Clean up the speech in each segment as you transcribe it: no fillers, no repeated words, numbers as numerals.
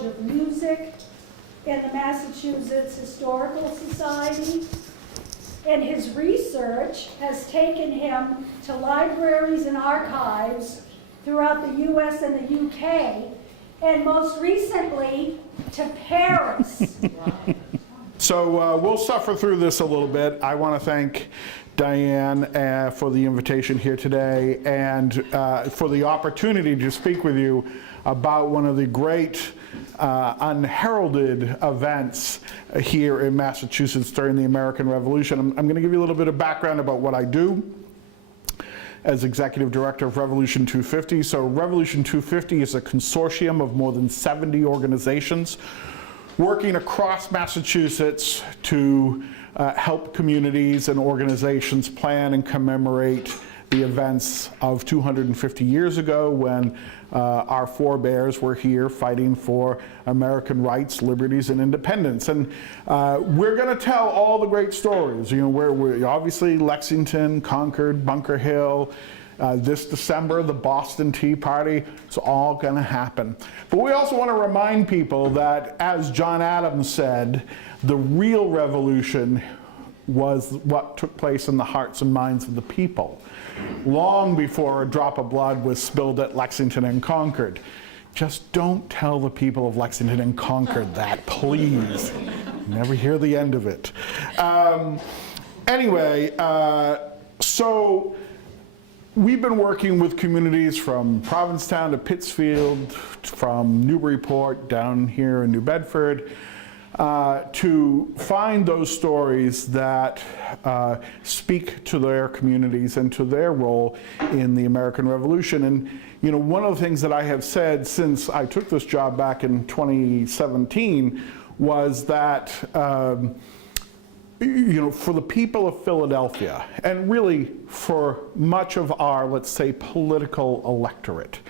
College of Music and the Massachusetts Historical Society. And his research has taken him to libraries and archives throughout the US and the UK, and most recently to Paris. So we'll suffer through this a little bit. I want to thank Diane for the invitation here today and for the opportunity to speak with you about one of the great unheralded events here in Massachusetts during the American Revolution. I'm going to give you a little bit of background about what I do as Executive Director of Revolution 250. So Revolution 250 is a consortium of more than 70 organizations working across Massachusetts to help communities and organizations plan and commemorate the events of 250 years ago when our forebears were here fighting for American rights, liberties, and independence. And we're going to tell all the great stories. You know, we're obviously Lexington, Concord, Bunker Hill. This December, the Boston Tea Party. It's all going to happen. But we also want to remind people that, as John Adams said, the real revolution was what took place in the hearts and minds of the people, long before a drop of blood was spilled at Lexington and Concord. Just don't tell the people of Lexington and Concord that, please. Never hear the end of it. Anyway, so we've been working with communities from Provincetown to Pittsfield, from Newburyport down here in New Bedford, to find those stories that speak to their communities and to their role in the American Revolution. And you know, one of the things that I have said since I took this job back in 2017 was that you know, for the people of Philadelphia, and really for much of our, let's say, political electorate,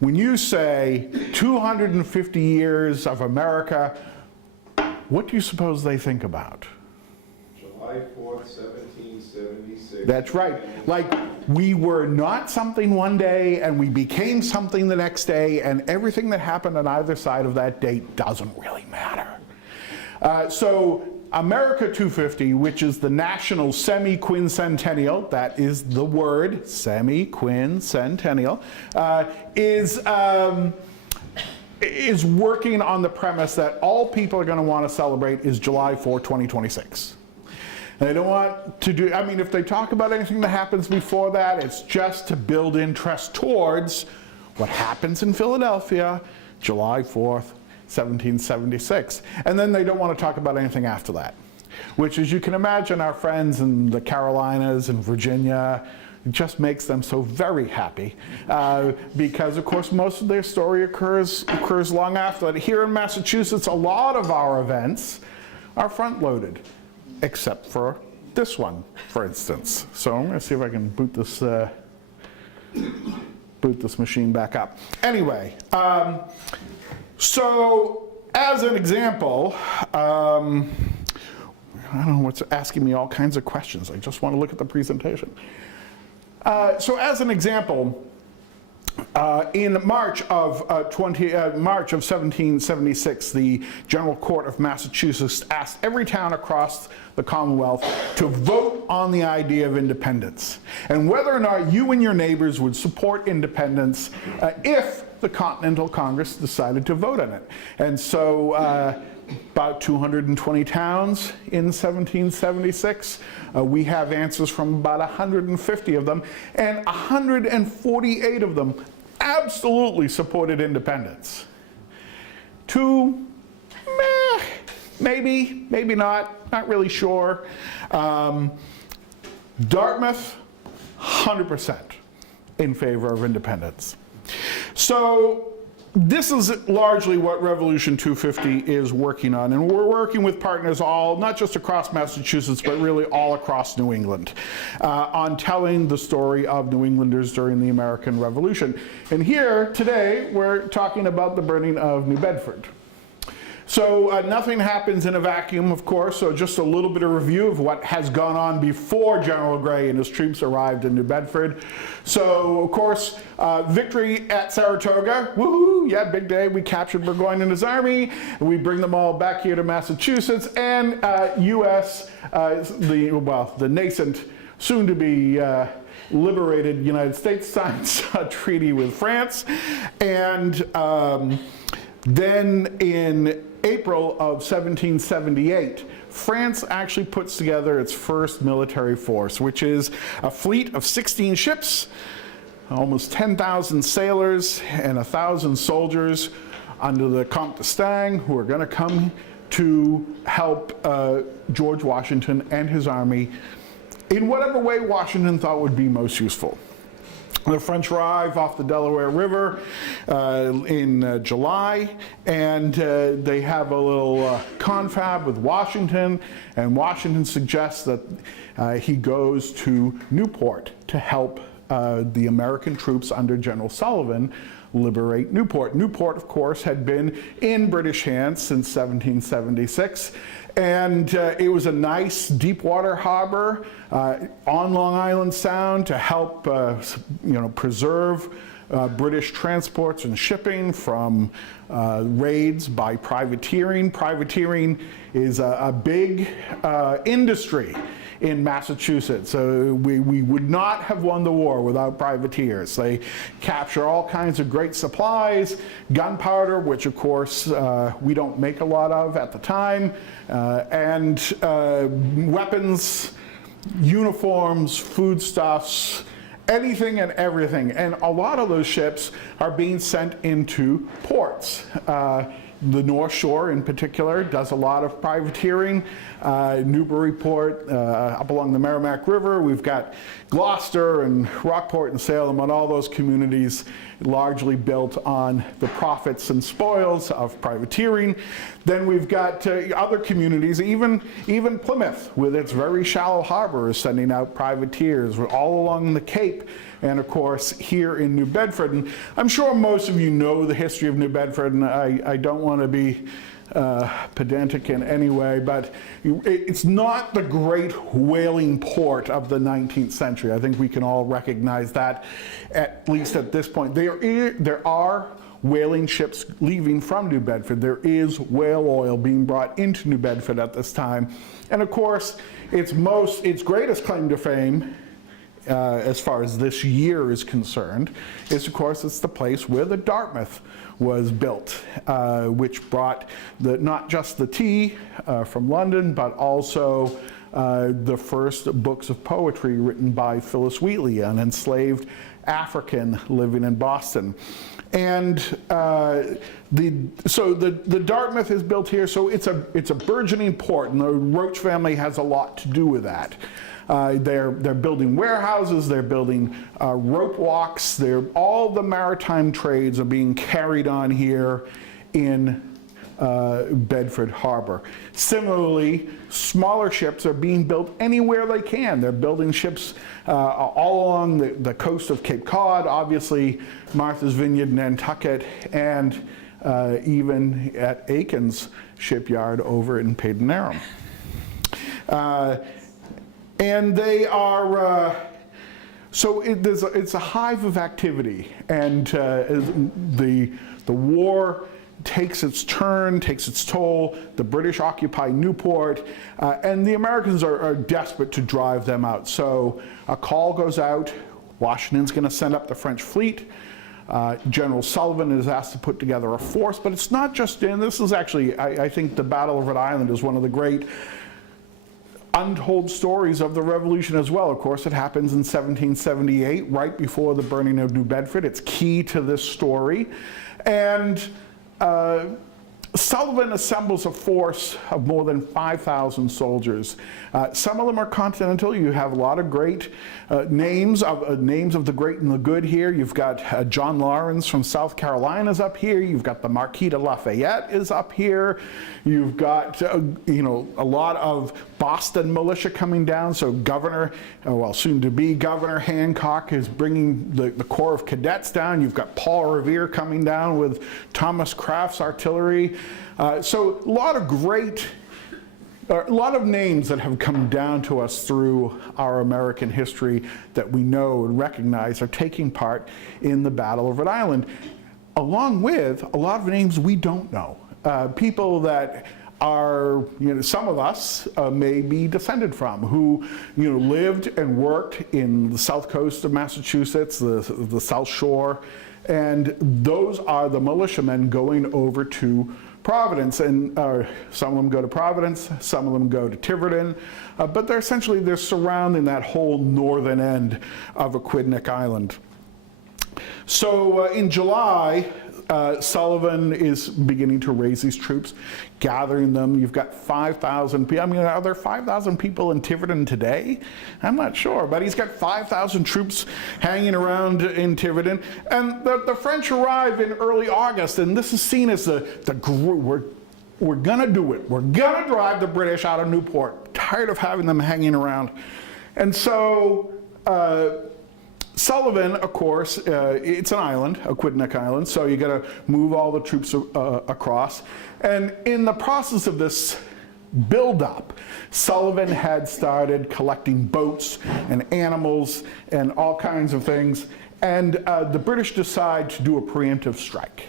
when you say 250 years of America, what do you suppose they think about? July 4th, 1776. That's right. Like, we were not something one day and we became something the next day, and everything that happened on either side of that date doesn't really matter. So America 250, which is the national semi-quincentennial, that is the word, semi-quincentennial, is working on the premise that all people are going to want to celebrate is July 4, 2026. And they don't want to do, I mean, if they talk about anything that happens before that, it's just to build interest towards what happens in Philadelphia, July 4th, 1776. And then they don't want to talk about anything after that, which, as you can imagine, our friends in the Carolinas and Virginia, it just makes them so very happy because, of course, most of their story occurs long after that. Here in Massachusetts, a lot of our events are front-loaded, except for this one, for instance. So I'm going to see if I can boot this machine back up. Anyway, so as an example, I don't know what's asking me all kinds of questions. I just want to look at the presentation. So as an example, in March of 1776, the General Court of Massachusetts asked every town across the Commonwealth to vote on the idea of independence, and whether or not you and your neighbors would support independence if the Continental Congress decided to vote on it. And so about 220 towns in 1776. We have answers from about 150 of them, and 148 of them absolutely supported independence. Two, meh, maybe, maybe not really sure. Dartmouth, 100% in favor of independence. So this is largely what Revolution 250 is working on, and we're working with partners all, not just across Massachusetts, but really all across New England, on telling the story of New Englanders during the American Revolution. And here, today, we're talking about the burning of New Bedford. So nothing happens in a vacuum, of course, so just a little bit of review of what has gone on before General Gray and his troops arrived in New Bedford. So, of course, victory at Saratoga, woohoo, yeah, big day. We captured Burgoyne and his army, and we bring them all back here to Massachusetts, and U.S., the nascent, soon-to-be liberated United States signs a treaty with France, and then in April of 1778, France actually puts together its first military force, which is a fleet of 16 ships, almost 10,000 sailors, and 1,000 soldiers under the Comte d'Estaing, who are going to come to help George Washington and his army in whatever way Washington thought would be most useful. The French arrive off the Delaware River in July, and they have a little confab with Washington, and Washington suggests that he goes to Newport to help the American troops under General Sullivan liberate Newport. Newport, of course, had been in British hands since 1776, and it was a nice deep water harbor on Long Island Sound to help preserve British transports and shipping from raids by privateering. Privateering is a big industry in Massachusetts. So we would not have won the war without privateers. They capture all kinds of great supplies, gunpowder, which of course we don't make a lot of at the time, and weapons, uniforms, foodstuffs, anything and everything. And a lot of those ships are being sent into ports. The North Shore, in particular, does a lot of privateering. Newburyport, up along the Merrimack River, we've got Gloucester and Rockport and Salem, and all those communities largely built on the profits and spoils of privateering. Then we've got other communities, even Plymouth, with its very shallow harbor, is sending out privateers all along the Cape, and of course here in New Bedford. And I'm sure most of you know the history of New Bedford, and I don't want to be pedantic in any way, but it's not the great whaling port of the 19th century. I think we can all recognize that, at least at this point. There are whaling ships leaving from New Bedford. There is whale oil being brought into New Bedford at this time. And of course, its greatest claim to fame, as far as this year is concerned, is of course it's the place where the Dartmouth was built, which brought not just the tea from London, but also the first books of poetry written by Phillis Wheatley, an enslaved African living in Boston. And so the Dartmouth is built here, so it's a burgeoning port, and the Roach family has a lot to do with that. They're building warehouses, they're building rope walks, all the maritime trades are being carried on here in Bedford Harbor. Similarly, smaller ships are being built anywhere they can. They're building ships all along the coast of Cape Cod, obviously Martha's Vineyard, Nantucket, and even at Aiken's shipyard over in Padenarum. And they are, it's a hive of activity, and the war takes its turn, takes its toll. The British occupy Newport, and the Americans are desperate to drive them out. So a call goes out. Washington's going to send up the French fleet. General Sullivan is asked to put together a force, but it's not just in. This is actually, I think the Battle of Rhode Island is one of the great untold stories of the Revolution as well. Of course, it happens in 1778, right before the burning of New Bedford. It's key to this story. And Sullivan assembles a force of more than 5,000 soldiers. Some of them are continental. You have a lot of great names of the great and the good here. You've got John Lawrence from South Carolina is up here. You've got the Marquis de Lafayette is up here. You've got a lot of Boston militia coming down, so soon to be Governor Hancock is bringing the Corps of Cadets down. You've got Paul Revere coming down with Thomas Craft's artillery. So a lot of names that have come down to us through our American history that we know and recognize are taking part in the Battle of Rhode Island, along with a lot of names we don't know. People that are, some of us may be descended from, who, lived and worked in the south coast of Massachusetts, the South Shore, and those are the militiamen going over to Providence, and some of them go to Providence, some of them go to Tiverton, but they're surrounding that whole northern end of Aquidneck Island. So in July, Sullivan is beginning to raise these troops, gathering them. You've got 5,000 people. I mean, are there 5,000 people in Tiverton today? I'm not sure, but he's got 5,000 troops hanging around in Tiverton. And the French arrive in early August, and this is seen as the group. We're gonna do it. We're gonna drive the British out of Newport. Tired of having them hanging around. And so, Sullivan, of course, it's an island, Aquidneck Island, so you got to move all the troops across. And in the process of this build-up, Sullivan had started collecting boats and animals and all kinds of things, and the British decide to do a preemptive strike.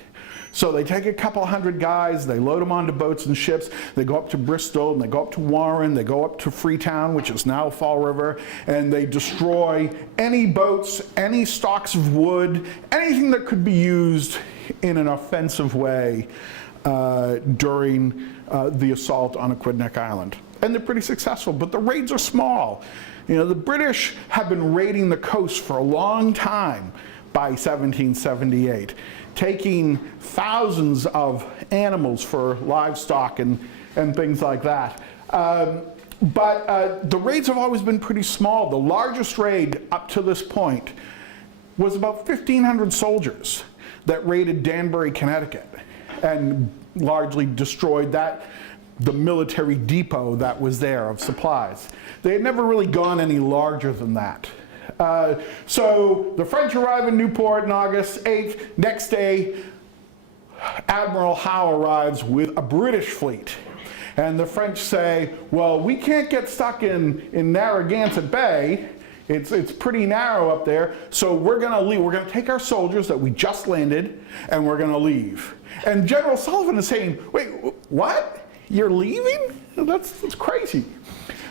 So they take a couple hundred guys, they load them onto boats and ships, they go up to Bristol, and they go up to Warren, they go up to Freetown, which is now Fall River, and they destroy any boats, any stocks of wood, anything that could be used in an offensive way during the assault on Aquidneck Island. And they're pretty successful, but the raids are small. The British have been raiding the coast for a long time by 1778. Taking thousands of animals for livestock and things like that. But the raids have always been pretty small. The largest raid up to this point was about 1,500 soldiers that raided Danbury, Connecticut, and largely destroyed the military depot that was there of supplies. They had never really gone any larger than that. So the French arrive in Newport on August 8th. Next day, Admiral Howe arrives with a British fleet. And the French say, well, we can't get stuck in Narragansett Bay. It's pretty narrow up there, so we're gonna leave. We're gonna take our soldiers that we just landed, and we're gonna leave. And General Sullivan is saying, wait, what? You're leaving? That's crazy.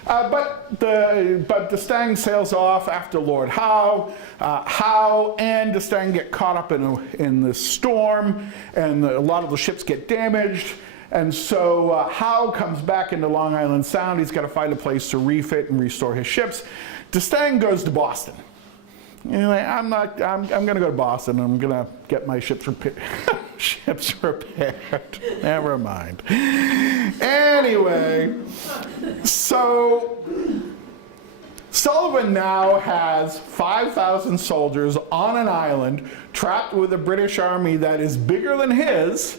But d'Estaing sails off after Lord Howe. Howe and d'Estaing get caught up in the storm, and a lot of the ships get damaged. And so Howe comes back into Long Island Sound. He's got to find a place to refit and restore his ships. D'Estaing goes to Boston. Anyway, I'm going to go to Boston. I'm going to get my ships repaired. Never mind. Anyway, so Sullivan now has 5,000 soldiers on an island trapped with a British army that is bigger than his,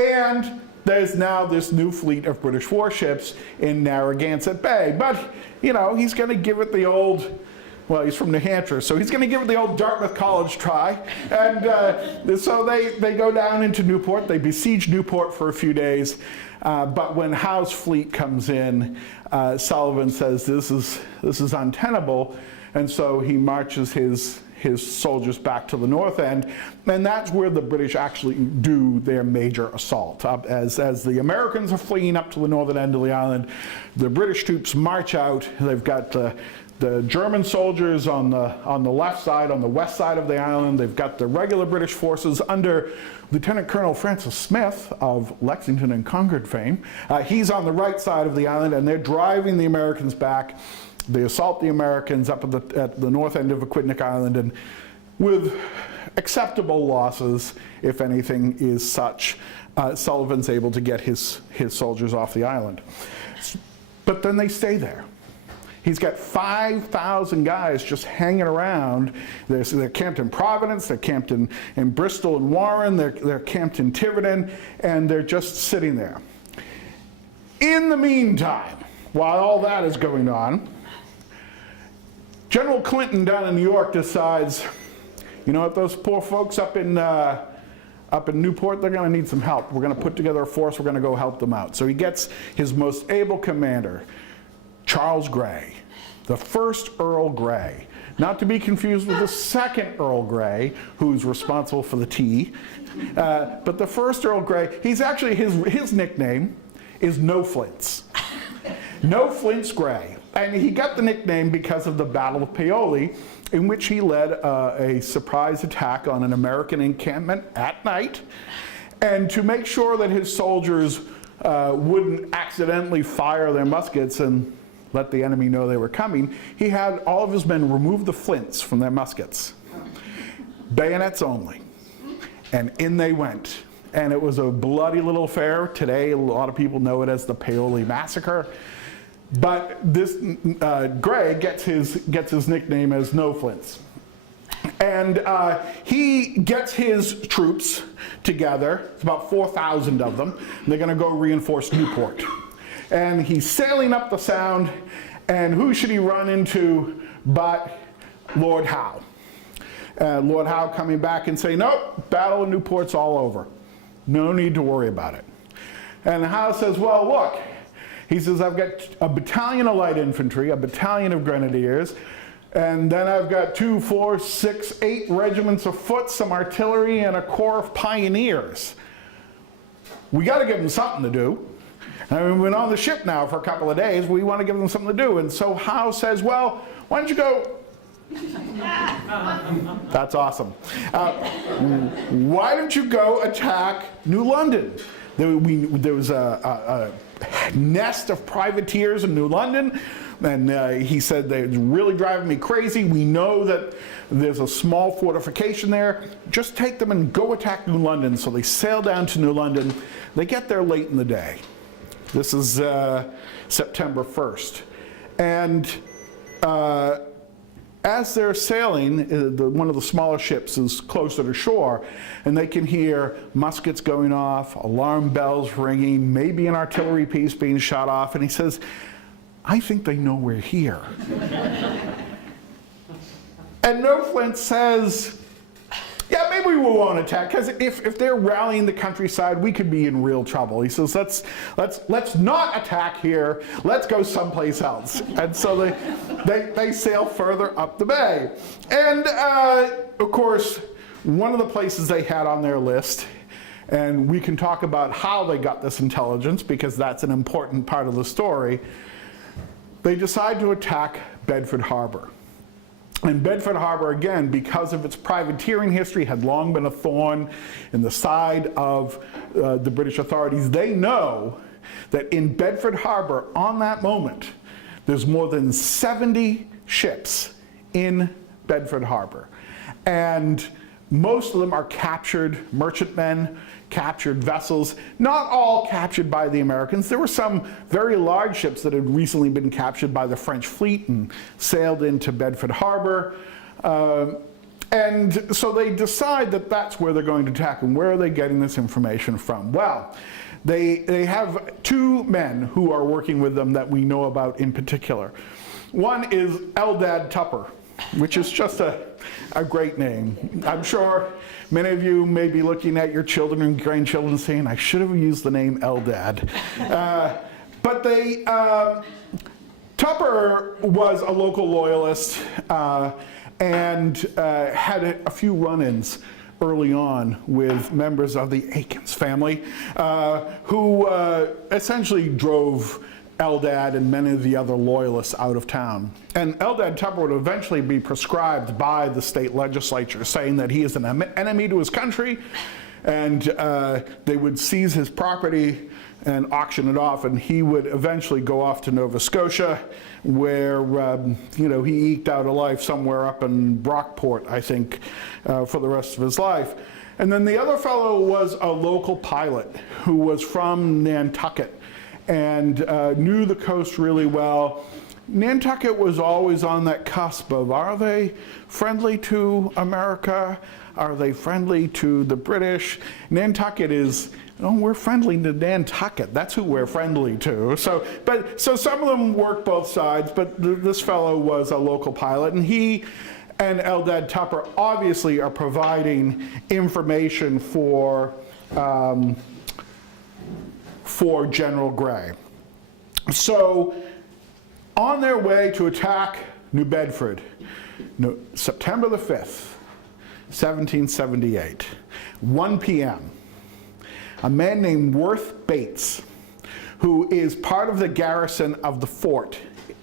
and there's now this new fleet of British warships in Narragansett Bay. But, he's going to give it the old, well, he's from New Hampshire, so he's going to give it the old Dartmouth College try. And so they go down into Newport. They besiege Newport for a few days. But when Howe's fleet comes in, Sullivan says this is untenable. And so he marches his soldiers back to the north end. And that's where the British actually do their major assault. As the Americans are fleeing up to the northern end of the island, the British troops march out. They've got the German soldiers on the left side, on the west side of the island. They've got the regular British forces under Lieutenant Colonel Francis Smith of Lexington and Concord fame. He's on the right side of the island, and they're driving the Americans back. They assault the Americans up at the north end of Aquidneck Island, and with acceptable losses, if anything is such, Sullivan's able to get his soldiers off the island. But then they stay there. He's got 5,000 guys just hanging around. They're camped in Providence, they're camped in Bristol and Warren, they're camped in Tiverton, and they're just sitting there. In the meantime, while all that is going on, General Clinton down in New York decides, you know what, those poor folks up in Newport, they're going to need some help. We're going to put together a force, we're going to go help them out. So he gets his most able commander, Charles Grey, the first Earl Grey. Not to be confused with the second Earl Grey, who's responsible for the tea. But the first Earl Grey, he's actually, his nickname is No Flints. No Flints Grey. And he got the nickname because of the Battle of Paoli, in which he led a surprise attack on an American encampment at night. And to make sure that his soldiers wouldn't accidentally fire their muskets and let the enemy know they were coming, he had all of his men remove the flints from their muskets. Bayonets only. And in they went. And it was a bloody little affair. Today, a lot of people know it as the Paoli Massacre. But this Grey gets his nickname as No Flints. And he gets his troops together. It's about 4,000 of them. And they're going to go reinforce Newport. And he's sailing up the Sound, and who should he run into but Lord Howe. Lord Howe coming back and saying, nope, Battle of Newport's all over. No need to worry about it. And Howe says, well, look, he says, I've got a battalion of light infantry, a battalion of grenadiers, and then I've got 2, 4, 6, 8 regiments of foot, some artillery, and a corps of pioneers. We got to give them something to do. I mean, we've been on the ship now for a couple of days. We want to give them something to do. And so Howe says, well, why don't you go... That's awesome. Why don't you go attack New London? There was a nest of privateers in New London, and he said, they're really driving me crazy. We know that there's a small fortification there. Just take them and go attack New London. So they sail down to New London. They get there late in the day. This is September 1st. And as they're sailing, one of the smaller ships is closer to shore, and they can hear muskets going off, alarm bells ringing, maybe an artillery piece being shot off, and he says, I think they know we're here. And No Flint says, yeah, maybe we won't attack, because if they're rallying the countryside, we could be in real trouble. He says, let's not attack here. Let's go someplace else. And so they sail further up the bay. And of course, one of the places they had on their list, and we can talk about how they got this intelligence, because that's an important part of the story, they decide to attack Bedford Harbor. And Bedford Harbor, again, because of its privateering history, had long been a thorn in the side of the British authorities. They know that in Bedford Harbor, on that moment, there's more than 70 ships in Bedford Harbor. And most of them are captured merchantmen, captured vessels, not all captured by the Americans. There were some very large ships that had recently been captured by the French fleet and sailed into Bedford Harbor. And so they decide that that's where they're going to attack. And where are they getting this information from? Well, they have 2 men who are working with them that we know about in particular. One is Eldad Tupper, which is just a great name. I'm sure many of you may be looking at your children and grandchildren saying, I should have used the name Eldad. But Tupper was a local loyalist and had a few run-ins early on with members of the Aikens family who essentially drove Eldad and many of the other loyalists out of town. And Eldad Tupper would eventually be proscribed by the state legislature, saying that he is an enemy to his country, and they would seize his property and auction it off, and he would eventually go off to Nova Scotia, where he eked out a life somewhere up in Brockport, I think, for the rest of his life. And then the other fellow was a local pilot who was from Nantucket and knew the coast really well, Nantucket was always on that cusp of, are they friendly to America? Are they friendly to the British? Nantucket is, we're friendly to Nantucket. That's who we're friendly to. So some of them work both sides, but this fellow was a local pilot, and he and Eldad Tupper obviously are providing information for General Gray. So on their way to attack New Bedford, September the 5th, 1778, 1 p.m., a man named Worth Bates, who is part of the garrison of the fort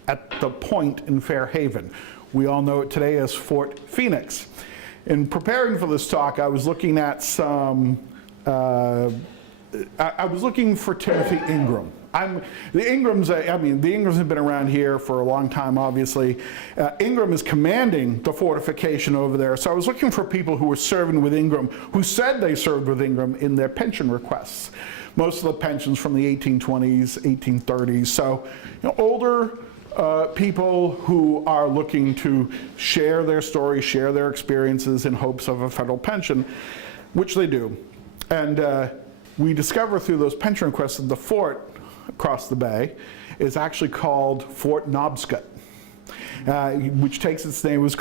at the point in Fairhaven. We all know it today as Fort Phoenix. In preparing for this talk, I was looking at some, I was looking for Timothy Ingram. The Ingrams have been around here for a long time, obviously. Ingram is commanding the fortification over there, so I was looking for people who were serving with Ingram, who said they served with Ingram in their pension requests. Most of the pensions from the 1820s, 1830s, so older people who are looking to share their stories, share their experiences in hopes of a federal pension, which they do. And we discover through those pension requests that the fort across the bay is actually called Fort Knobscot, which takes its name. It was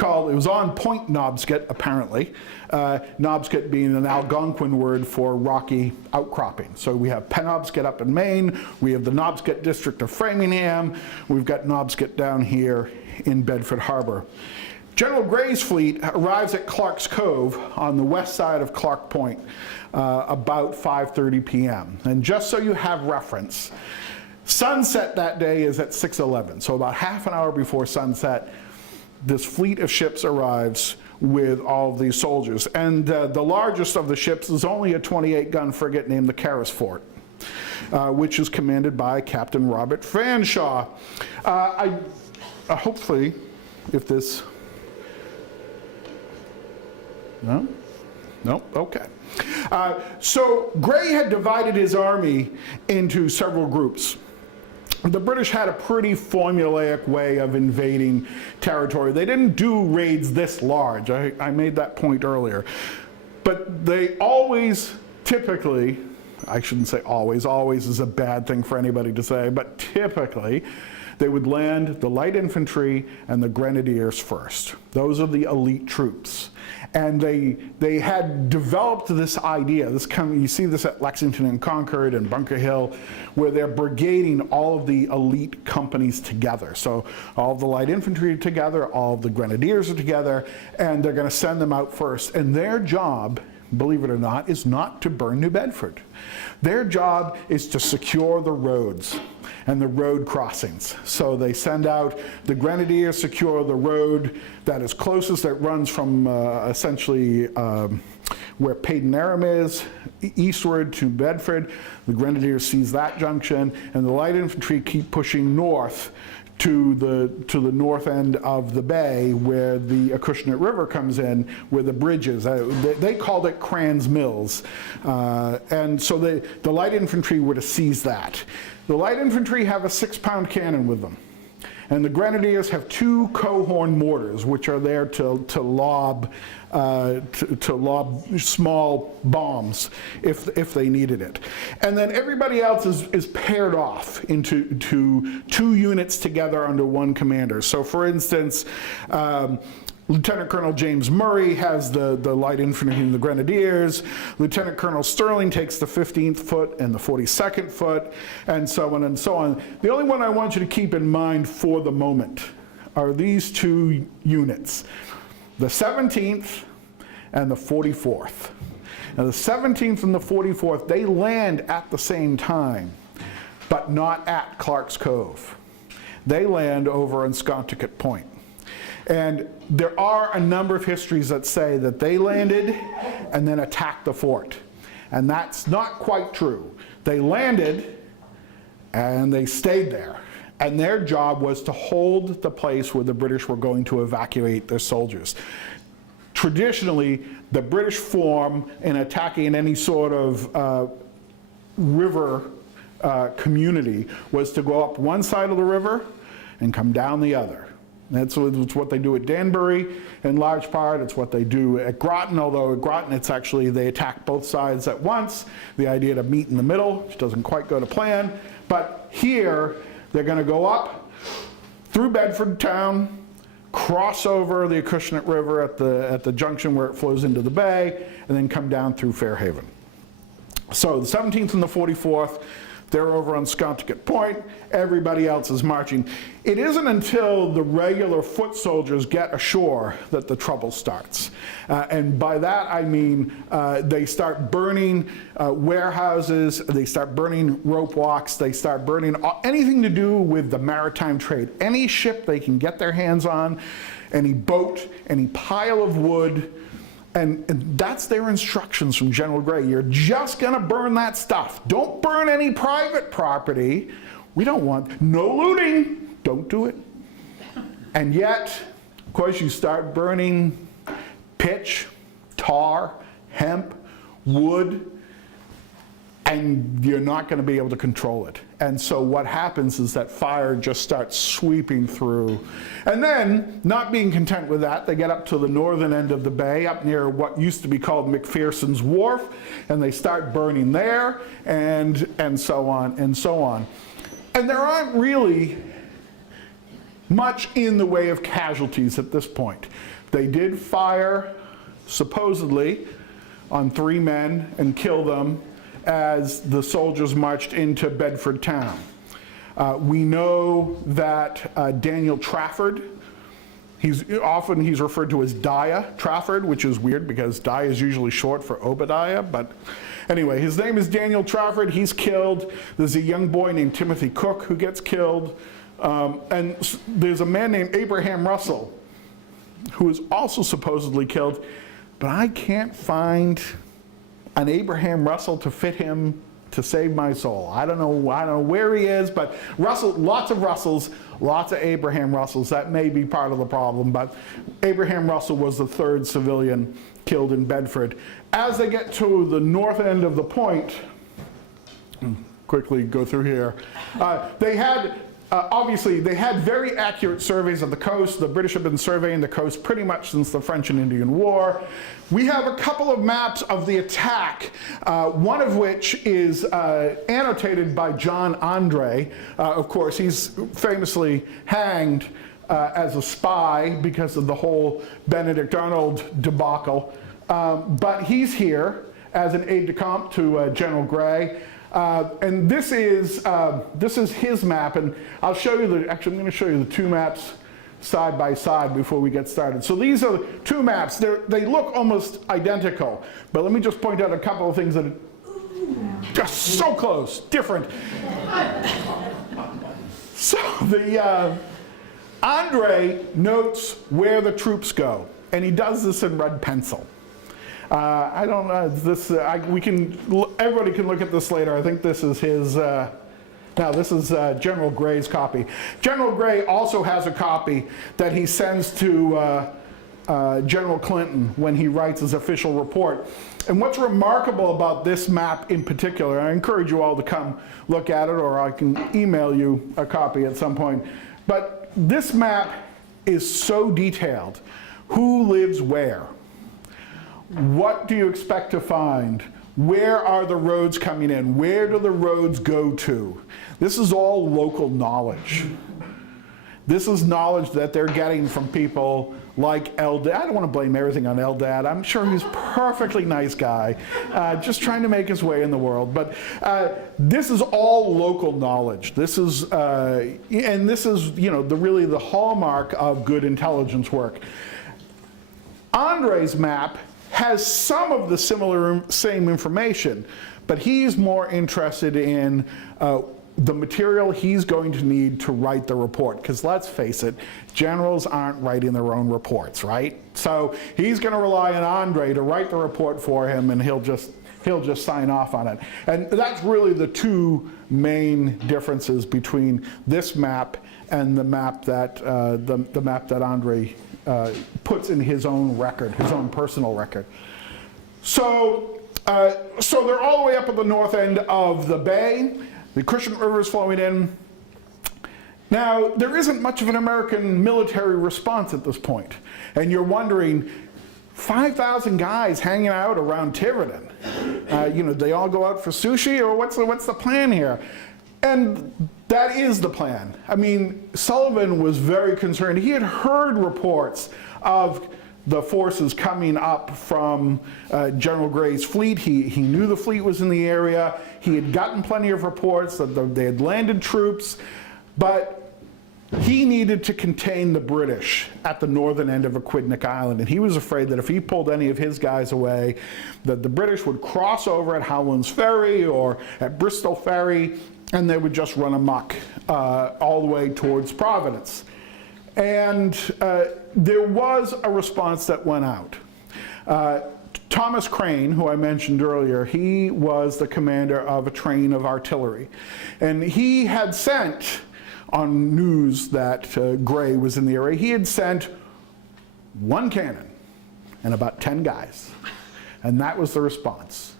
on Point Knobscot, apparently. Knobscot being an Algonquin word for rocky outcropping. So we have Penobscot up in Maine, we have the Knobscot district of Framingham, we've got Knobscot down here in Bedford Harbor. General Gray's fleet arrives at Clark's Cove on the west side of Clark Point about 5:30 p.m. And just so you have reference, sunset that day is at 6:11. So about half an hour before sunset, this fleet of ships arrives with all of these soldiers. And the largest of the ships is only a 28-gun frigate named the Carrisfort, which is commanded by Captain Robert Fanshawe. Hopefully, if this... No? No? Okay. So Gray had divided his army into several groups. The British had a pretty formulaic way of invading territory. They didn't do raids this large. I made that point earlier. But they always, typically, I shouldn't say always is a bad thing for anybody to say, but typically, they would land the light infantry and the grenadiers first. Those are the elite troops. And they had developed this idea, you see this at Lexington and Concord and Bunker Hill, where they're brigading all of the elite companies together. So all of the light infantry are together, all of the grenadiers are together, and they're gonna send them out first. And their job, believe it or not, is not to burn New Bedford. Their job is to secure the roads and the road crossings. So they send out the grenadiers, secure the road that is closest, that runs from essentially where Peyton-Aram is, eastward to Bedford. The grenadiers seize that junction, and the light infantry keep pushing north to the north end of the bay, where the Acushnet River comes in, where the bridge is. They called it Cran's Mills. And so the light infantry were to seize that. The light infantry have a 6-pound cannon with them. And the grenadiers have 2 Coehorn mortars, which are there to lob small bombs if they needed it. And then everybody else is paired off into 2 units together under one commander. So for instance, Lieutenant Colonel James Murray has the light infantry and the grenadiers. Lieutenant Colonel Sterling takes the 15th Foot and the 42nd Foot, and so on and so on. The only one I want you to keep in mind for the moment are these 2 units, the 17th and the 44th. Now the 17th and the 44th, they land at the same time, but not at Clark's Cove. They land over on Sconticut Point. And there are a number of histories that say that they landed and then attacked the fort. And that's not quite true. They landed and they stayed there. And their job was to hold the place where the British were going to evacuate their soldiers. Traditionally, the British form in attacking any sort of river community was to go up one side of the river and come down the other. That's what they do at Danbury in large part. It's what they do at Groton, although at Groton it's actually they attack both sides at once. The idea to meet in the middle, which doesn't quite go to plan. But here they're going to go up through Bedford town, cross over the Acushnet River at the junction where it flows into the bay, and then come down through Fairhaven. So the 17th and the 44th, they're over on Sconticut Point. Everybody else is marching. It isn't until the regular foot soldiers get ashore that the trouble starts. And by that I mean they start burning warehouses, they start burning rope walks, they start burning anything to do with the maritime trade. Any ship they can get their hands on, any boat, any pile of wood. And that's their instructions from General Gray. You're just going to burn that stuff. Don't burn any private property. We don't want, no looting. Don't do it. And yet, of course, you start burning pitch, tar, hemp, wood, and you're not going to be able to control it. And so what happens is that fire just starts sweeping through. And then, not being content with that, they get up to the northern end of the bay, up near what used to be called McPherson's Wharf, and they start burning there, and so on and so on. And there aren't really much in the way of casualties at this point. They did fire, supposedly, on 3 men and kill them as the soldiers marched into Bedford town. We know that Daniel Trafford, he's referred to as Dia Trafford, which is weird because Dia is usually short for Obadiah, but anyway, his name is Daniel Trafford. He's killed. There's a young boy named Timothy Cook who gets killed. And there's a man named Abraham Russell who is also supposedly killed, but I can't find an Abraham Russell to fit him to save my soul. I don't know where he is, but Russell, lots of Russells, lots of Abraham Russells. That may be part of the problem, but Abraham Russell was the 3rd civilian killed in Bedford. As they get to the north end of the point, quickly go through here, they had obviously, they had very accurate surveys of the coast. The British have been surveying the coast pretty much since the French and Indian War. We have a couple of maps of the attack, one of which is annotated by John Andre. Of course, he's famously hanged as a spy because of the whole Benedict Arnold debacle. But he's here as an aide-de-camp to General Gray. And this is his map, and I'll show you actually I'm going to show you the 2 maps side by side before we get started. So these are 2 maps. They look almost identical, but let me just point out a couple of things that are just so close, different. So the Andre notes where the troops go, and he does this in red pencil. I don't know, everybody can look at this later. I think this is his, this is General Gray's copy. General Gray also has a copy that he sends to General Clinton when he writes his official report. And what's remarkable about this map in particular, and I encourage you all to come look at it, or I can email you a copy at some point, but this map is so detailed. Who lives where? What do you expect to find? Where are the roads coming in? Where do the roads go to? This is all local knowledge. This is knowledge that they're getting from people like Eldad. I don't want to blame everything on Eldad. I'm sure he's a perfectly nice guy, just trying to make his way in the world. But this is all local knowledge. This is, and this is, really the hallmark of good intelligence work. Andre's map has some of the same information, but he's more interested in the material he's going to need to write the report. Because let's face it, generals aren't writing their own reports, right? So he's going to rely on Andre to write the report for him, and he'll just sign off on it. And that's really the 2 main differences between this map and the map that the map that Andre puts in his own record, his own personal record. So they're all the way up at the north end of the bay. The Acushnet River is flowing in. Now, there isn't much of an American military response at this point, and you're wondering, 5,000 guys hanging out around Tiverton. They all go out for sushi, or what's the plan here? And that is the plan. I mean, Sullivan was very concerned. He had heard reports of the forces coming up from General Gray's fleet. He knew the fleet was in the area. He had gotten plenty of reports that they had landed troops, but he needed to contain the British at the northern end of Aquidneck Island, and he was afraid that if he pulled any of his guys away, that the British would cross over at Howland's Ferry or at Bristol Ferry, and they would just run amok all the way towards Providence. And there was a response that went out. Thomas Crane, who I mentioned earlier, he was the commander of a train of artillery, and he had sent, on news that Gray was in the area, he had sent 1 cannon and about 10 guys. And that was the response,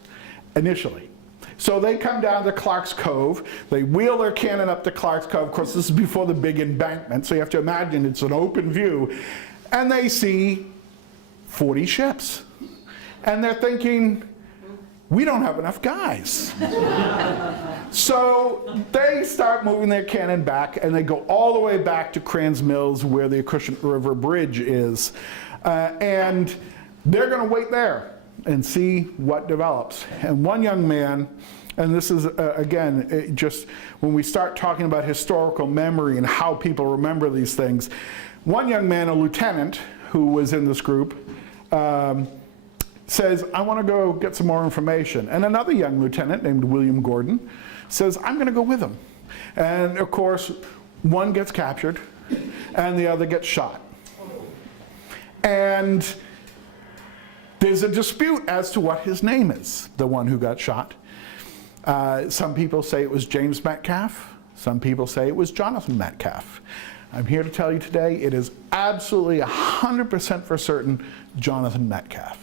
initially. So they come down to Clark's Cove, they wheel their cannon up to Clark's Cove. Of course, this is before the big embankment, so you have to imagine it's an open view. And they see 40 ships. And they're thinking, we don't have enough guys. So they start moving their cannon back, and they go all the way back to Cran's Mills, where the Acushnet River Bridge is. And they're going to wait there and see what develops. And one young man, and this is, again, just when we start talking about historical memory and how people remember these things, one young man, a lieutenant who was in this group, says, I want to go get some more information. And another young lieutenant named William Gordon says, I'm going to go with him. And of course, one gets captured and the other gets shot. And there's a dispute as to what his name is, the one who got shot. Some people say it was James Metcalf. Some people say it was Jonathan Metcalf. I'm here to tell you today, it is absolutely 100% for certain Jonathan Metcalf.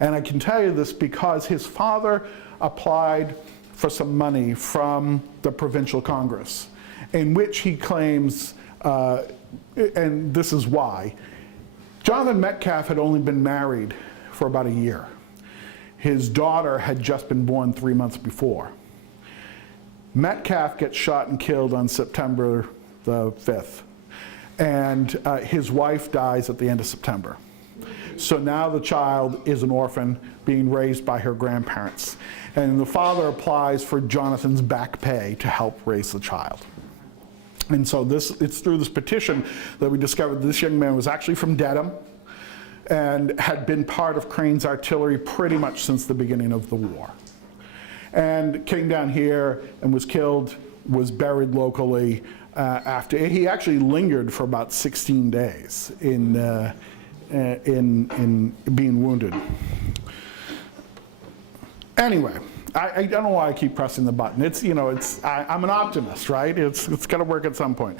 And I can tell you this because his father applied for some money from the Provincial Congress, in which he claims, and this is why, Jonathan Metcalf had only been married for about a year. His daughter had just been born 3 months before. Metcalf gets shot and killed on September the 5th, and his wife dies at the end of September. So now the child is an orphan being raised by her grandparents. And the father applies for Jonathan's back pay to help raise the child. And so it's through this petition that we discovered this young man was actually from Dedham and had been part of Crane's artillery pretty much since the beginning of the war. And came down here and was killed, was buried locally after. He actually lingered for about 16 days in being wounded. Anyway, I don't know why I keep pressing the button. I'm an optimist, right? It's got to work at some point.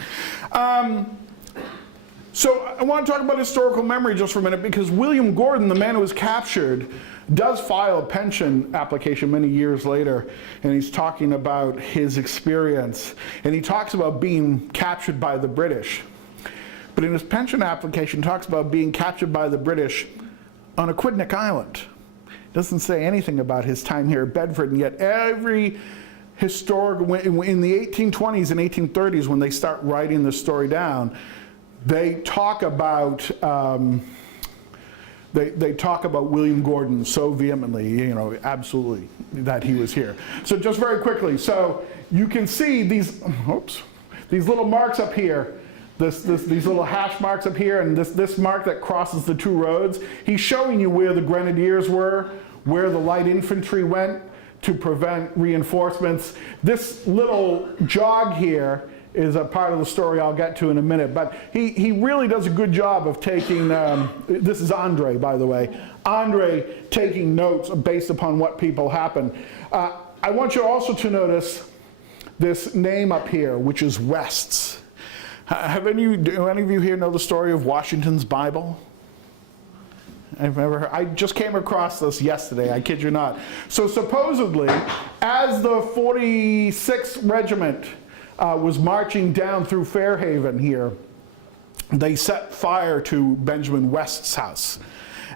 So I want to talk about historical memory just for a minute, because William Gordon, the man who was captured, does file a pension application many years later, and he's talking about his experience, and he talks about being captured by the British. But in his pension application, talks about being captured by the British on Aquidneck Island. Doesn't say anything about his time here at Bedford, and yet every historical, in the 1820s and 1830s, when they start writing this story down, they talk about they talk about William Gordon so vehemently, absolutely, that he was here. So just very quickly, so you can see these little marks up here. These little hash marks up here, and this mark that crosses the two roads. He's showing you where the grenadiers were, where the light infantry went to prevent reinforcements. This little jog here is a part of the story I'll get to in a minute, but he really does a good job of taking, this is Andre, by the way, Andre taking notes based upon what people happen. I want you also to notice this name up here, which is West's. Do any of you here know the story of Washington's Bible? I just came across this yesterday, I kid you not. So supposedly, as the 46th Regiment was marching down through Fairhaven here, they set fire to Benjamin West's house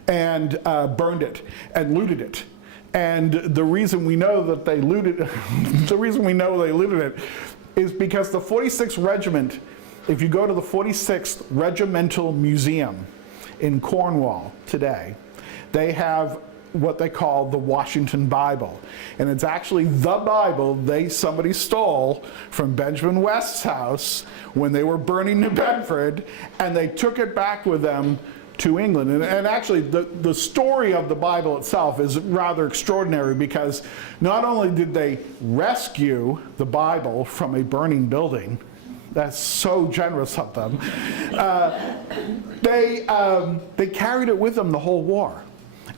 and burned it and looted it. And the reason we know that they looted it is because the 46th Regiment, if you go to the 46th Regimental Museum in Cornwall today, they have what they call the Washington Bible. And it's actually the Bible somebody stole from Benjamin West's house when they were burning New Bedford, and they took it back with them to England. And actually, the story of the Bible itself is rather extraordinary, because not only did they rescue the Bible from a burning building, that's so generous of them, they carried it with them the whole war.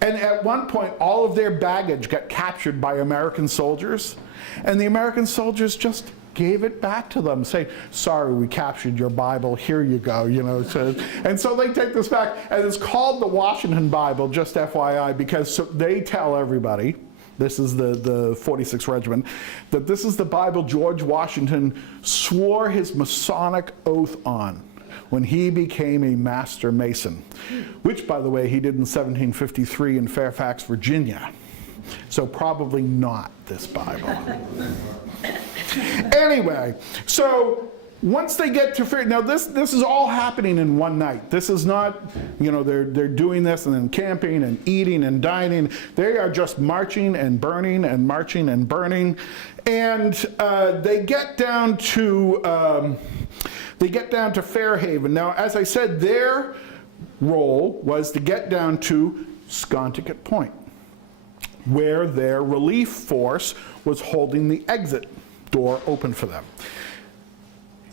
And at one point, all of their baggage got captured by American soldiers, and the American soldiers just gave it back to them, saying, sorry, we captured your Bible, here you go, you know. And so they take this back, and it's called the Washington Bible, just FYI, because they tell everybody, this is the 46th Regiment, that this is the Bible George Washington swore his Masonic oath on when he became a Master Mason, which, by the way, he did in 1753 in Fairfax, Virginia. So probably not this Bible. Anyway, so once they get to Fair, now this is all happening in one night. This is not, you know, they're doing this and then camping and eating and dining. They are just marching and burning and marching and burning, and they get down to Fairhaven. Now, as I said, their role was to get down to Sconticut Point, where their relief force was holding the exit door open for them.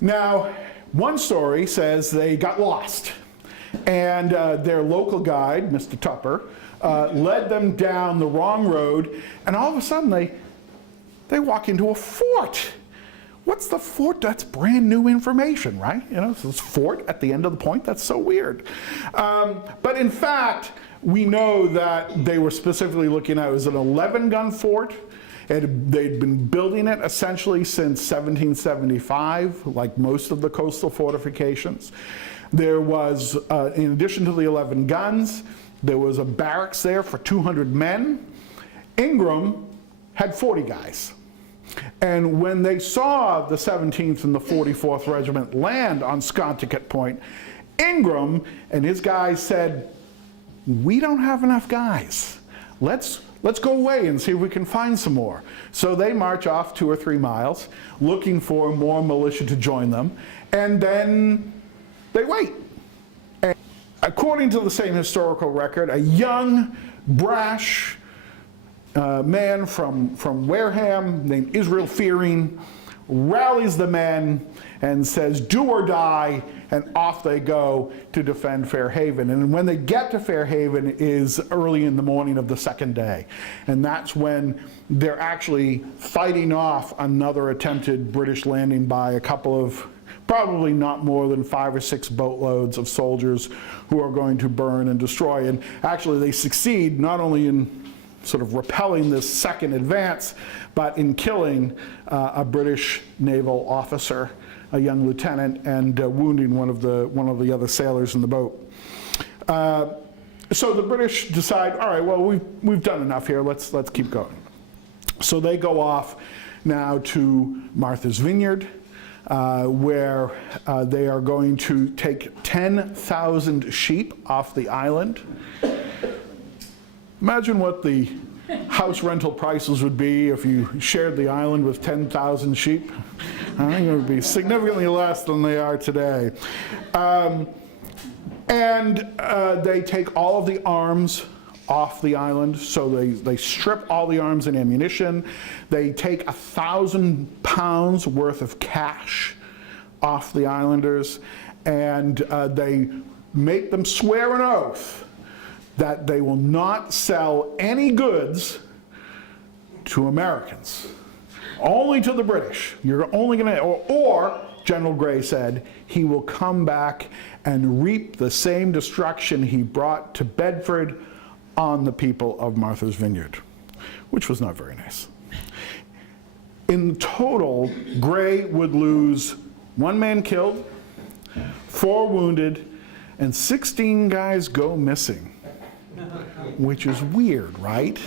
Now, one story says they got lost, and their local guide, Mr. Tupper, led them down the wrong road, and all of a sudden they walk into a fort. What's the fort? That's brand new information, right? You know, this fort at the end of the point, that's so weird. But in fact, we know that they were specifically looking at, it was an 11-gun fort. They'd been building it essentially since 1775, like most of the coastal fortifications. There was, in addition to the 11 guns, there was a barracks there for 200 men. Ingram had 40 guys. And when they saw the 17th and the 44th Regiment land on Sconticut Point, Ingram and his guys said, we don't have enough guys. Let's go away and see if we can find some more. So they march off 2 or 3 miles, looking for more militia to join them, and then they wait. And according to the same historical record, a young, brash man from Wareham named Israel Fearing rallies the men and says, do or die, and off they go to defend Fairhaven. And when they get to Fairhaven is early in the morning of the second day. And that's when they're actually fighting off another attempted British landing by a couple of, probably not more than 5 or 6 boatloads of soldiers who are going to burn and destroy. And actually they succeed not only in sort of repelling this second advance, but in killing a British naval officer, a young lieutenant, and wounding one of the other sailors in the boat. So the British decide, all right, well, we've done enough here. Let's keep going. So they go off now to Martha's Vineyard, where they are going to take 10,000 sheep off the island. Imagine what the house rental prices would be if you shared the island with 10,000 sheep. I think it would be significantly less than they are today. And they take all of the arms off the island, so they strip all the arms and ammunition. They take 1,000 pounds worth of cash off the islanders, and they make them swear an oath that they will not sell any goods to Americans, only to the British. You're only going to, or General Gray said, he will come back and reap the same destruction he brought to Bedford on the people of Martha's Vineyard, which was not very nice. In total, Gray would lose 1 man killed, 4 wounded, and 16 guys go missing, which is weird, right?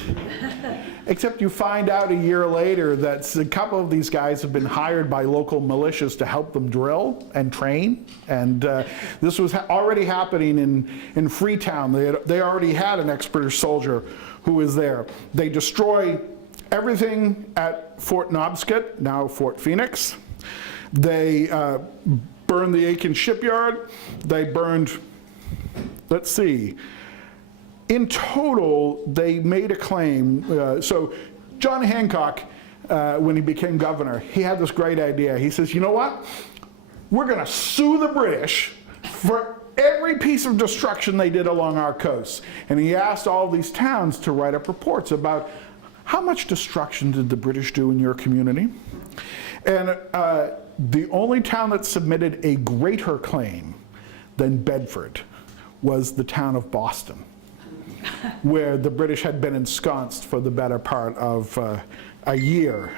Except you find out a year later that a couple of these guys have been hired by local militias to help them drill and train. And this was already happening in Freetown. They already had an ex-British soldier who was there. They destroy everything at Fort Knobscot, now Fort Phoenix. They burned the Aiken shipyard. They burned, let's see, in total, they made a claim. So John Hancock, when he became governor, he had this great idea. He says, you know what? We're going to sue the British for every piece of destruction they did along our coast. And he asked all these towns to write up reports about how much destruction did the British do in your community. And the only town that submitted a greater claim than Bedford was the town of Boston, where the British had been ensconced for the better part of a year.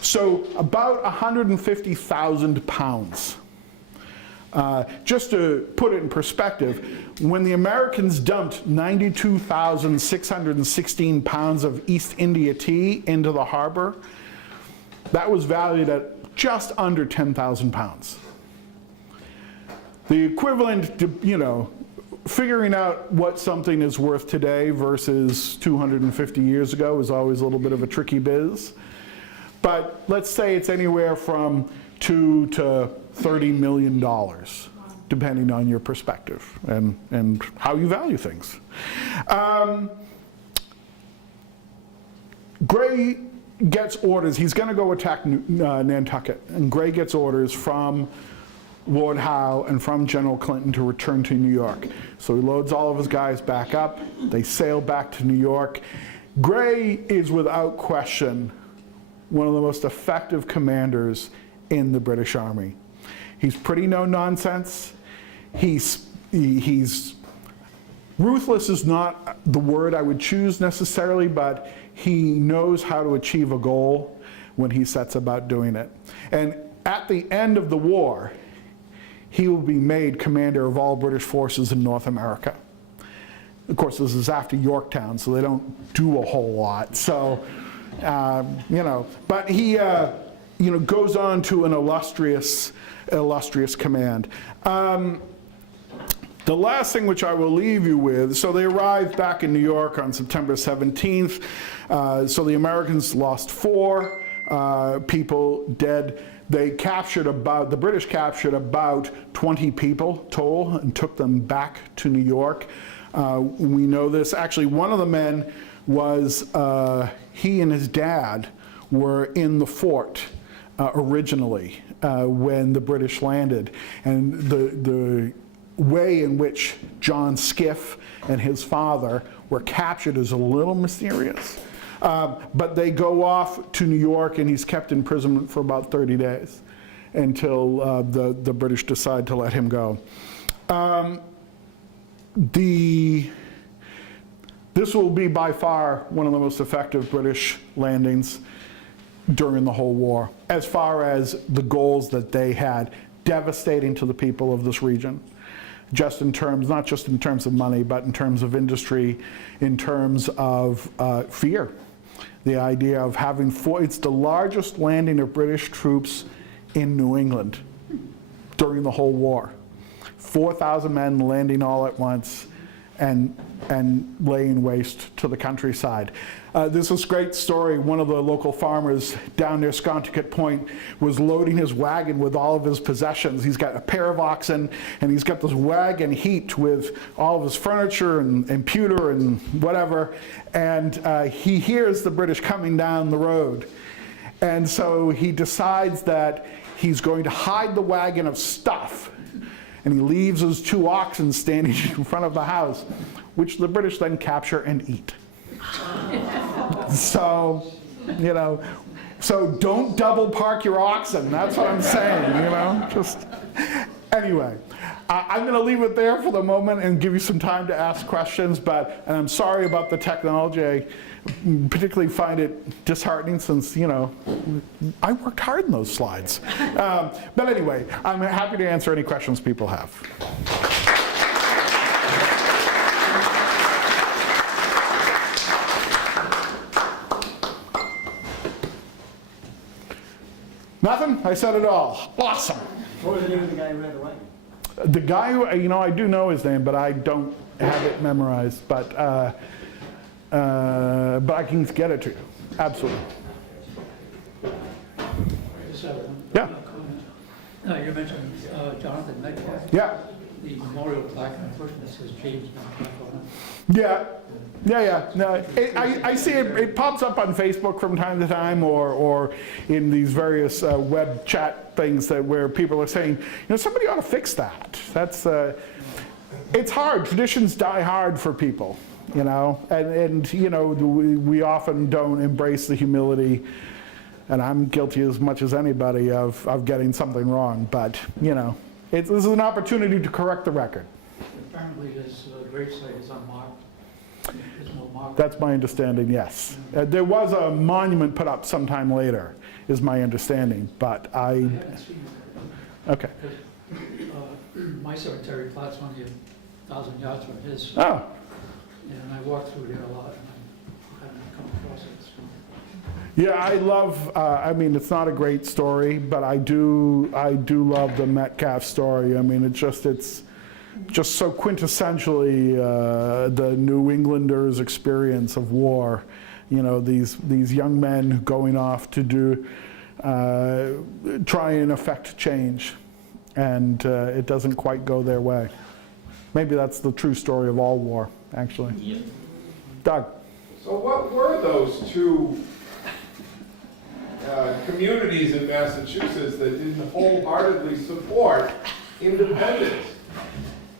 So about 150,000 pounds. Just to put it in perspective, when the Americans dumped 92,616 pounds of East India tea into the harbor, that was valued at just under 10,000 pounds. The equivalent to, you know, figuring out what something is worth today versus 250 years ago is always a little bit of a tricky biz. But let's say it's anywhere from $2 to $30 million, depending on your perspective and how you value things. Gray gets orders. He's going to go attack Nantucket, and Gray gets orders from Lord Howe and from General Clinton to return to New York. So he loads all of his guys back up. They sail back to New York. Gray is without question one of the most effective commanders in the British Army. He's pretty no nonsense. He's ruthless is not the word I would choose necessarily, but he knows how to achieve a goal when he sets about doing it. And at the end of the war, he will be made commander of all British forces in North America. Of course, this is after Yorktown, so they don't do a whole lot. So, you know, but he, you know, goes on to an illustrious command. The last thing which I will leave you with, so they arrived back in New York on September 17th. So the Americans lost 4 people dead. They captured about, the British captured about 20 people total and took them back to New York. We know this. Actually, one of the men was, he and his dad were in the fort originally when the British landed. And the way in which John Skiff and his father were captured is a little mysterious. But they go off to New York, and he's kept in prison for about 30 days until the British decide to let him go. This will be by far one of the most effective British landings during the whole war, as far as the goals that they had, devastating to the people of this region. Just in terms, not just in terms of money, but in terms of industry, in terms of fear. The idea of having it's the largest landing of British troops in New England during the whole war. 4,000 men landing all at once and laying waste to the countryside. This is a great story. One of the local farmers down near Sconticut Point was loading his wagon with all of his possessions. He's got a pair of oxen, and he's got this wagon heaped with all of his furniture and pewter and whatever, and he hears the British coming down the road. And so he decides that he's going to hide the wagon of stuff, and he leaves his 2 oxen standing in front of the house, which the British then capture and eat. So, you know, so don't double park your oxen. That's what I'm saying, you know. Anyway, I'm going to leave it there for the moment and give you some time to ask questions, and I'm sorry about the technology. I particularly find it disheartening since, you know, I worked hard in those slides. But anyway, I'm happy to answer any questions people have. Nothing? I said it all. Awesome. What was the name of the guy who ran away? The guy who, you know, I do know his name, but I don't have it memorized. But I can get it to you. Absolutely. Yeah. You mentioned Jonathan Metcalf. Yeah. The memorial plaque, unfortunately, says James Metcalf on Yeah. No, I see it. It pops up on Facebook from time to time, or in these various web chat things where people are saying, you know, somebody ought to fix that. That's it's hard. Traditions die hard for people, you know, and you know, we often don't embrace the humility, and I'm guilty as much as anybody of getting something wrong. But you know, this is an opportunity to correct the record. Apparently, his gravesite is unmarked. There's no mark. That's my understanding, yes. There was a monument put up sometime later, is my understanding, but I haven't seen it. okay. My cemetery plot's only 1,000 yards from his, Oh, and I walk through there a lot, and I haven't come across it. So. yeah, I love, I mean, it's not a great story, but I do love the Metcalf story. I mean, it's just so quintessentially the New Englanders' experience of war. You know, these young men going off to try and affect change, and it doesn't quite go their way. Maybe that's the true story of all war, actually. Yeah. Doug. So what were those two communities in Massachusetts that didn't wholeheartely support independence?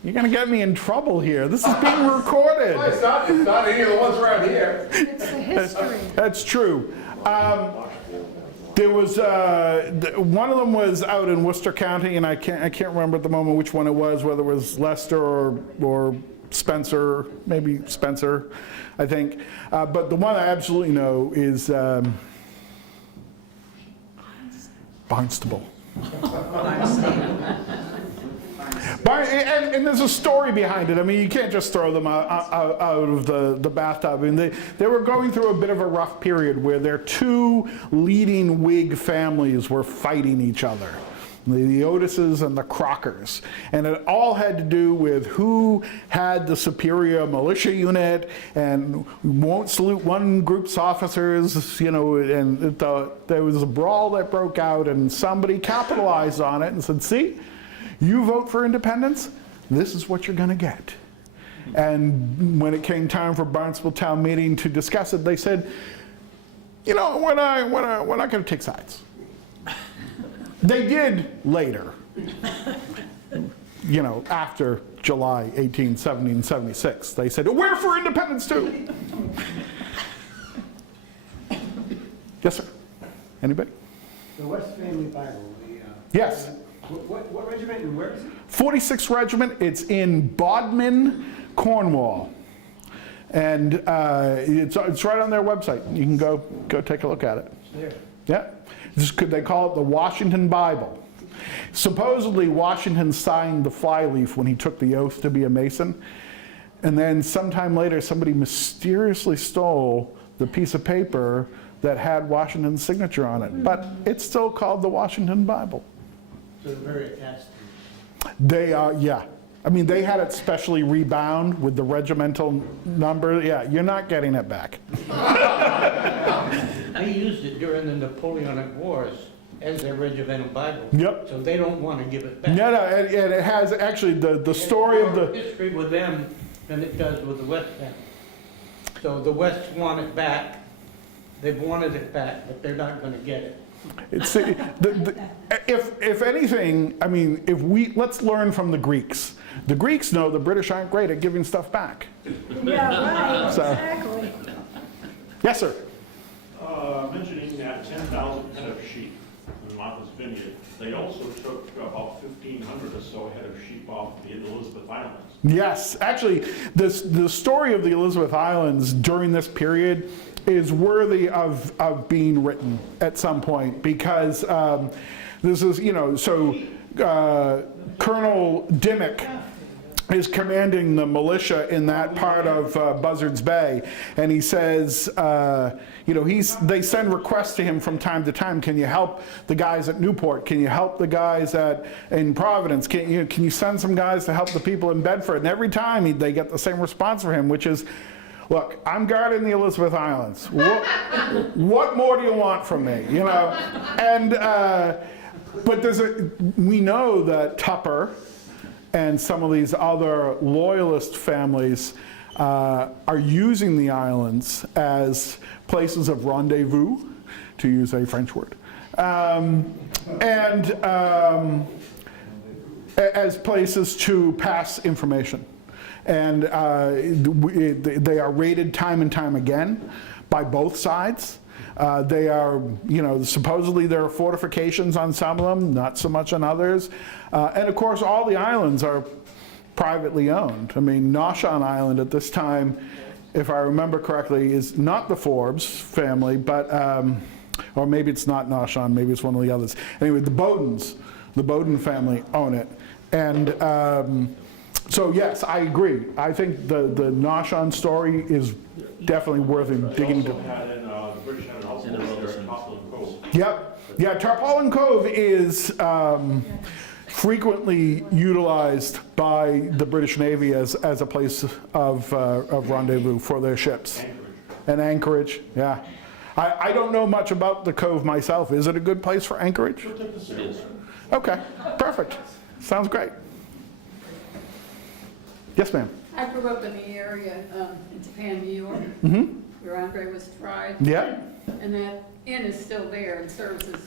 You're going to get me in trouble here. This is being recorded. Well, it's not any of the ones around here. It's the history. That's true. There was one of them was out in Worcester County, and I can't remember at the moment which one it was, whether it was Leicester or Spencer, maybe Spencer, I think. But the one I absolutely know is Barnstable. And there's a story behind it. I mean, you can't just throw them out of the bathtub. I mean, they were going through a bit of a rough period where their two leading Whig families were fighting each other. The Otises and the Crockers. And it all had to do with who had the superior militia unit and won't salute one group's officers, you know, and there was a brawl that broke out, and somebody capitalized on it and said, see, you vote for independence, this is what you're going to get. And when it came time for Barnstable Town Meeting to discuss it, they said, you know, we're not going to take sides. They did later, you know, after July 18, 1776. They said, we're for independence too. Yes, sir. Anybody? The West Family Bible. Yes. What regiment and where is it? 46th Regiment. It's in Bodmin, Cornwall. And it's right on their website. You can go take a look at it. It's Yeah. there. They call it the Washington Bible. Supposedly, Washington signed the flyleaf when he took the oath to be a Mason. And then sometime later, somebody mysteriously stole the piece of paper that had Washington's signature on it. But it's still called the Washington Bible. So they're very attached to it. They are, yeah. I mean, they had it specially rebound with the regimental number. Yeah, you're not getting it back. I used it during the Napoleonic Wars as a regimental Bible. Yep. So they don't want to give it back. No, and it has actually the story of the... history with them than it does with the West family. So the West want it back. They've wanted it back, but they're not going to get it. It's, if anything, I mean, let's learn from the Greeks. The Greeks know the British aren't great at giving stuff back. Yeah, right, So- exactly. Yes, sir. Mentioning that 10,000 head of sheep in Martha's Vineyard. vineyard. They also took about 1,500 or so head of sheep off the Elizabeth Islands. Yes, actually, the story of the Elizabeth Islands during this period is worthy of being written at some point, because this is, Colonel Dimmick is commanding the militia in that part of Buzzards Bay, and he says, they send requests to him from time to time. Can you help the guys at Newport? Can you help the guys in Providence? Can you send some guys to help the people in Bedford? And every time they get the same response from him, which is, look, I'm guarding the Elizabeth Islands. What more do you want from me? And but we know that Tupper and some of these other loyalist families are using the islands as places of rendezvous, to use a French word, and as places to pass information. And they are raided time and time again by both sides. They are, supposedly there are fortifications on some of them, not so much on others. And of course, all the islands are privately owned. I mean, Noshan Island at this time, if I remember correctly, is not the Forbes family, but, or maybe it's not Noshan, maybe it's one of the others. Anyway, the Bowden family own it. And so yes, I agree. I think the Noshan story is definitely worth digging into. The British had an outpost there in Tarpaulin Cove. Yep. Yeah, Tarpaulin Cove is frequently utilized by the British Navy as a place of rendezvous for their ships. And Anchorage, yeah. I don't know much about the Cove myself. Is it a good place for anchorage? It is. Okay, perfect. Sounds great. Yes, ma'am. I grew up in the area in Japan, New York, where Andre was tried. Yeah. And that inn is still there and serves as